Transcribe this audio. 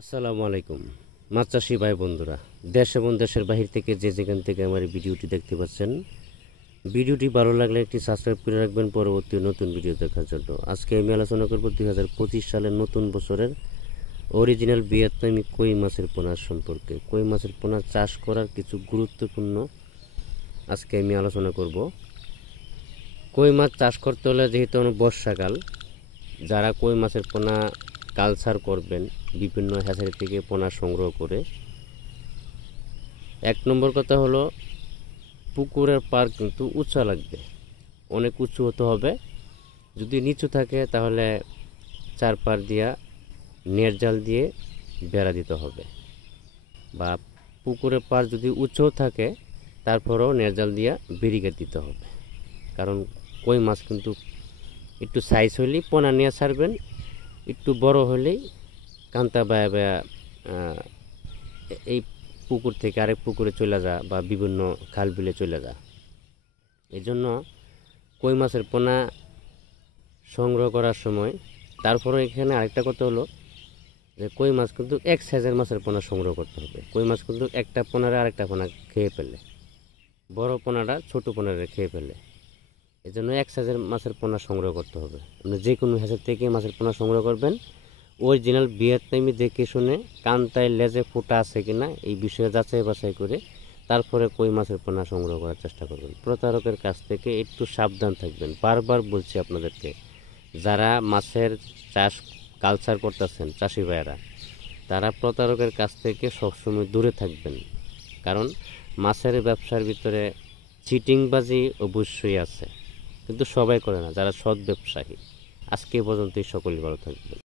আসসালামু আলাইকুম মাছ চাষি ভাই বন্ধুরা, দেশ এবং দেশের বাহির থেকে যে যেখান থেকে আমার এই ভিডিওটি দেখতে পাচ্ছেন, ভিডিওটি ভালো লাগলে একটি সাবস্ক্রাইব করে রাখবেন পরবর্তী নতুন ভিডিও দেখার জন্য। আজকে আমি আলোচনা করব 2025 সালের নতুন বছরের অরিজিনাল ভিয়েতনামি কই মাছের পোনা সম্পর্কে। কই মাছের পোনা চাষ করার কিছু গুরুত্বপূর্ণ আজকে আমি আলোচনা করব। কই মাছ চাষ করতে হলে যেহেতু বর্ষাকাল, যারা কই মাছের পোনা কালচার করবেন বিভিন্ন হ্যাচারি থেকে পোনা সংগ্রহ করে, এক নম্বর কথা হলো পুকুরের পার কিন্তু উঁচা লাগবে, অনেক উঁচু হতে হবে। যদি নিচু থাকে তাহলে চারপার দিয়া নেট জাল দিয়ে বেড়া দিতে হবে, বা পুকুরের পার যদি উঁচু থাকে তারপরেও নেট জাল দিয়া ব্যারিকেড দিতে হবে। কারণ কই মাছ কিন্তু একটু সাইজ হলেই পোনা নিয়ে ছাড়বেন, একটু বড় হলেই কান্তা বায়া বায়া এই পুকুর থেকে আরেক পুকুরে চলে যা বা বিভিন্ন খাল বিলে চলে যা। এই জন্য কই মাছের পোনা সংগ্রহ করার সময়, তারপরে এখানে আরেকটা কথা হলো যে কই মাছ কিন্তু এক সাইজের মাছের পোনা সংগ্রহ করতে হবে। কই মাছ কিন্তু একটা পোনারে আরেকটা পোনা খেয়ে ফেলে, বড় পোনাটা ছোট পোনারে খেয়ে ফেলে। এই জন্য এক সাইজের মাছের পোনা সংগ্রহ করতে হবে। আপনি যে কোনো হ্যাচার থেকে মাছের পোনা সংগ্রহ করবেন, অরিজিনাল ভিয়েতনামি দেখে শুনে কান্তায় লেজে ফোঁটা আছে কিনা এই বিষয়ে যাচাই বাছাই করে তারপরে কই মাছের পোনা সংগ্রহ করার চেষ্টা করবেন। প্রতারকের কাছ থেকে একটু সাবধান থাকবেন। বারবার বলছি আপনাদেরকে, যারা মাছের চাষ কালচার করতেছেন চাষি ভাইয়েরা, তারা প্রতারকের কাছ থেকে সবসময় দূরে থাকবেন। কারণ মাছের ব্যবসার ভিতরে চিটিংবাজি অবশ্যই আছে, কিন্তু সবাই করে না, যারা সৎ ব্যবসায়ী। আজকে পর্যন্তই, সকলেই ভালো থাকবেন।